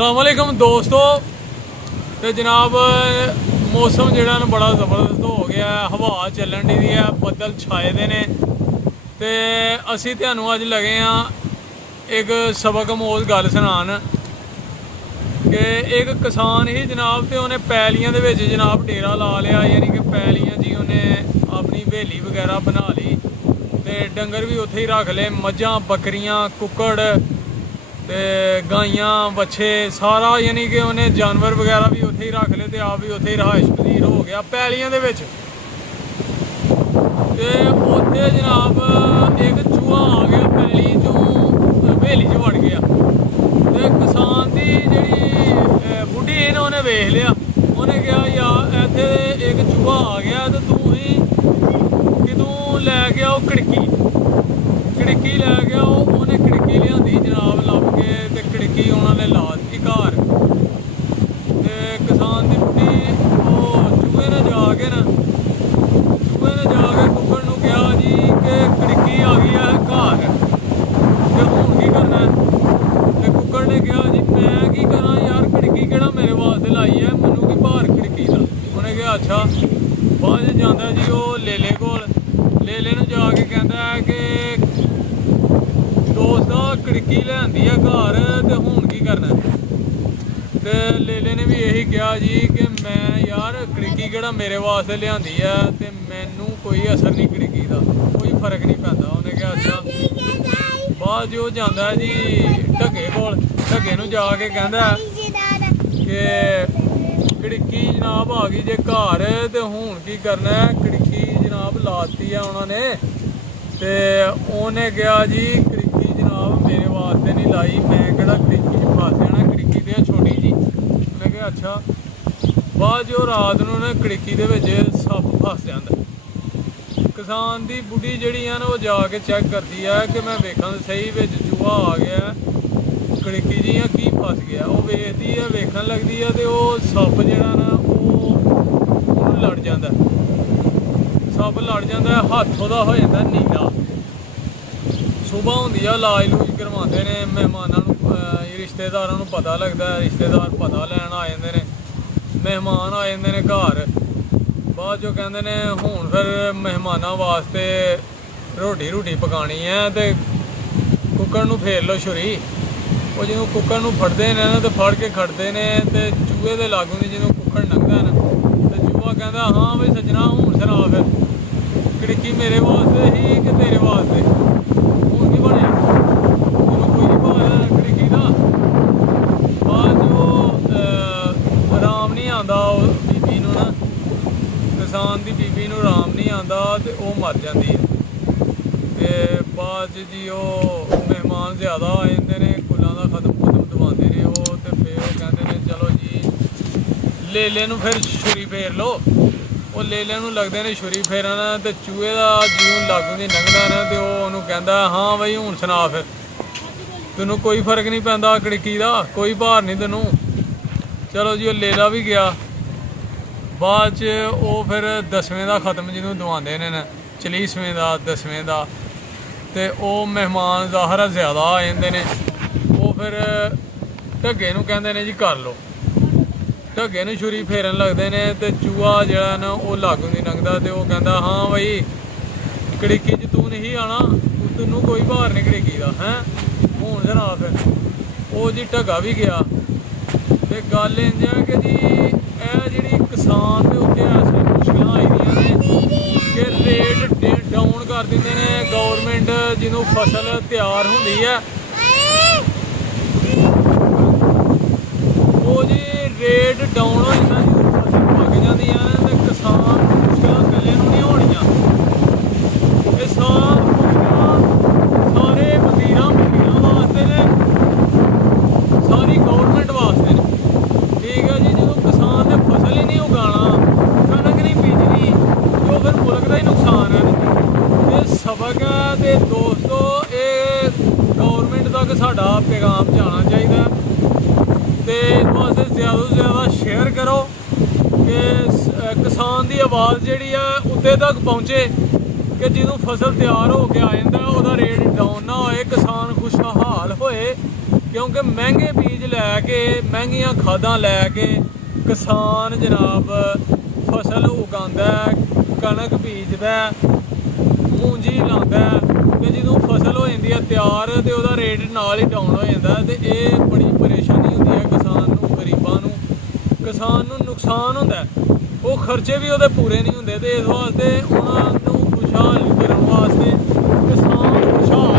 अस्सलाम वालेकुम दोस्तों। तो जनाब मौसम जो बड़ा ज़बरदस्त हो गया, हवा चलन दी है, बदल छाए दे ने। तो असी तुहानू अज लगे हाँ एक सबक अमोज गल सुनान कि एक किसान ही जनाब, तो उन्हें पैलियां दे विच जनाब डेरा ला लिया, यानी कि पैलियां जी उन्हें अपनी हवेली वगैरह बना ली, तो डंगर भी उत्थे ही रख ले, मझां बकरियां कुक्कड़ ते गाइयां बच्छे सारा, यानी कि उन्हें जानवर वगैरह भी उत्थे ही रख ले, तो आप भी उत्थे ही रहाइश पजीर हो गया पैलियां दे विच। ते उत्थे जनाब एक चूहा आ गया पैली चों हवेली च वड़ गया, ते किसान दी जेहड़ी बुढ़ी ही ना उन्हें वेख लिया, उन्हें कहा यार इत्थे एक चूहा आ गया, तो तू ही कि तू लैके आओ कड़की लैके आओ। उन्हें कड़की लियांदी जनाब लभ के, ते कड़की उन्होंने ला दी घर। ते किसान दी बुढ़ी चूहे ने जाके कुक्कड़ नूं कहा जी कि कड़की आ गई है घर, ते हुण की करना है? ते कुक्कड़ ने कहा जी मैं की करा यार, कड़की केड़ा मेरे वास्ते लाई है, मैनू की भार कड़की दा। उन्हें कहा अच्छा। बाद च जांदा जी वो लेले कोल, लेले नूं जाके कहंदा है कि दोस्ता कड़की लियांदी है घर, ते हुण की करना? ते लेले ने भी यही कहा जी कि मैं यार कड़की केड़ा मेरे वास्ते लियांदी है, ते मैनू कोई असर नहीं कड़की दा, कोई फर्क नहीं पैंदा। उन्हें कहा अच्छा। बाद जो जांदा है जी ढगे कोल, ढगे नूं जाके कहंदा कि कड़की जनाब आ गई जे घर, ते हुण की करना है? कड़की जनाब लाती है उन्होंने, ते उन्हें कहा जी कड़की जनाब मेरे वास्ते नहीं लाई, मैं केड़ा कड़की च फस जाना, कड़की ते छोटी जी। उन्हें कहा अच्छा। बाद जो रात नूं ने कड़की दे विच सप्प फस जांदा। किसान दी बुढ़ी जिहड़ी है ना वो जाके चैक करती है कि मैं वेखां सही विच चूहा आ गया, कड़की जी की फस गया। वो वेखदी है, वेखन लगदी है, तो वो सप्प जिहड़ा ना वो लड़ जांदा, सप्प लड़ जांदा है, हत्थ ओहदा हो जांदा नीला। सुबह होंदी है, इलाज लूज करवाते ने, मेहमानों रिश्तेदारों को पता लगता है, रिश्तेदार पता लैन आ जाते हैं, मेहमान आ जाते हैं घर। बाद जो कहते हैं हुण फिर मेहमानों वास्ते रोटी पकानी है, तो कुक्कड़ नूं फेर लो छुरी। वो जो कुक्कड़ नूं फड़दे ने ना, तो फड़ के खड़ते हैं, तो चूहे दे लागों दी जो कुक्कड़ लंघदा ना, तो चूहा कहता हाँ बई सज्जना हुण सुना फिर कड़की मेरे वास्ते ही कि तेरे वास्ते? हुण की बनेआ तैनूं कोई भाल है कड़की दा? बाद जो आराम नहीं आंदा बीबी नूं ना, किसान दी बीबी नूं आराम नहीं आंदा, ते ओह मर जांदी है। ते बाद जी ओह मेहमान ज़्यादा आ जांदे ने, कुल्लां दा खत्म दवांदे ने ओह, ते फिर ओह कहंदे ने चलो जी लेले नूं फिर छुरी फेर लो। वो लेले नूं लगदे ने छुरी फेरन, ते चूहे दा जिउं लागों दी लंघदा ना, ते ओह ओनूं कहंदा हाँ बई हुण सुना फिर, तैनूं कोई फर्क नहीं पैंदा कड़की दा, कोई भार नहीं तैनूं। चलो जी वो लेला भी गया। बाद च वो फिर 10वें का खत्म जिन्हों दवांदे ने, 40वें का 10वें का, तो वह मेहमान ज़ाहरा ज़्यादा आ जाते हैं। वो फिर ढगे नूं कहंदे ने जी कर लो, ढगे नूं छुरी फेरन लगते हैं, तो चूहा जिहड़ा ना वो लागों दी लंघदा, तो वह कहंदा हाँ बई कड़की च तू नहीं आना, तैनूं कोई भार नहीं कड़की दा हैं, हुण सुना फिर। वो जी ढगा भी गया। तो गल इंज है कि जी जिहड़ी किसान दे उत्ते ऐसी मुश्किल आई दियां ने कि रेट डाउन कर दिंदे ने गौरमेंट, जिन्हों फसल तैयार होंदी है वो जी रेट डाउन हो जाता, जो फसल पक जांदियां ने, ते किसान मुश्किलां कल्ले नूं नहीं होणियां, ये सारे वज़ीरां वास्ते ने, सारी गौरमेंट वास्ते ने। ठीक है जी, जो किसान ने फसल ही नहीं उगाना, कनक नहीं बीजनी, तो फिर मुल्क का ही नुकसान है। ये सबक है, तो दोस्तों ये गौरमेंट तक साडा पैगाम जाना चाहिए, तो इस वास्ते ज़्यादा तो ज़्यादा शेयर करो कि किसान की आवाज़ जी है उत्ते तक पहुँचे, कि जो फसल तैयार हो के आ जाता है, रेट डाउन ना होए, किसान खुशहाल होए, क्योंकि महंगे बीज लै ਕੇ ਮਹਿੰਗੀਆਂ ਖਾਦਾਂ ਲੈ ਕੇ ਕਿਸਾਨ ਜਨਾਬ ਫਸਲ ਉਗਾਉਂਦਾ ਹੈ, ਕਣਕ ਬੀਜਦਾ ਹੈ, ਮੂੰਜੀ ਲਾਉਂਦਾ ਹੈ ਤੇ ਜਦੋਂ ਫਸਲ ਹੋ ਜਾਂਦੀ ਹੈ ਤਿਆਰ ਤੇ ਉਹਦਾ ਰੇਟ ਨਾਲ ਹੀ ਡਾਊਨ ਹੋ ਜਾਂਦਾ ਤੇ ਇਹ ਬੜੀ ਪਰੇਸ਼ਾਨੀ ਹੁੰਦੀ ਹੈ ਕਿਸਾਨ ਨੂੰ, ਗਰੀਬਾਂ ਨੂੰ। ਕਿਸਾਨ ਨੂੰ ਨੁਕਸਾਨ ਹੁੰਦਾ, ਉਹ ਖਰਚੇ ਵੀ ਉਹਦੇ ਪੂਰੇ ਨਹੀਂ ਹੁੰਦੇ ਤੇ ਇਸ ਵਾਸਤੇ ਉਹਨਾਂ ਨੂੰ ਖੁਸ਼ਹਾਲ ਕਰਨ ਵਾਸਤੇ ਕਿਸਾਨ ਖੁਸ਼ਹਾਲ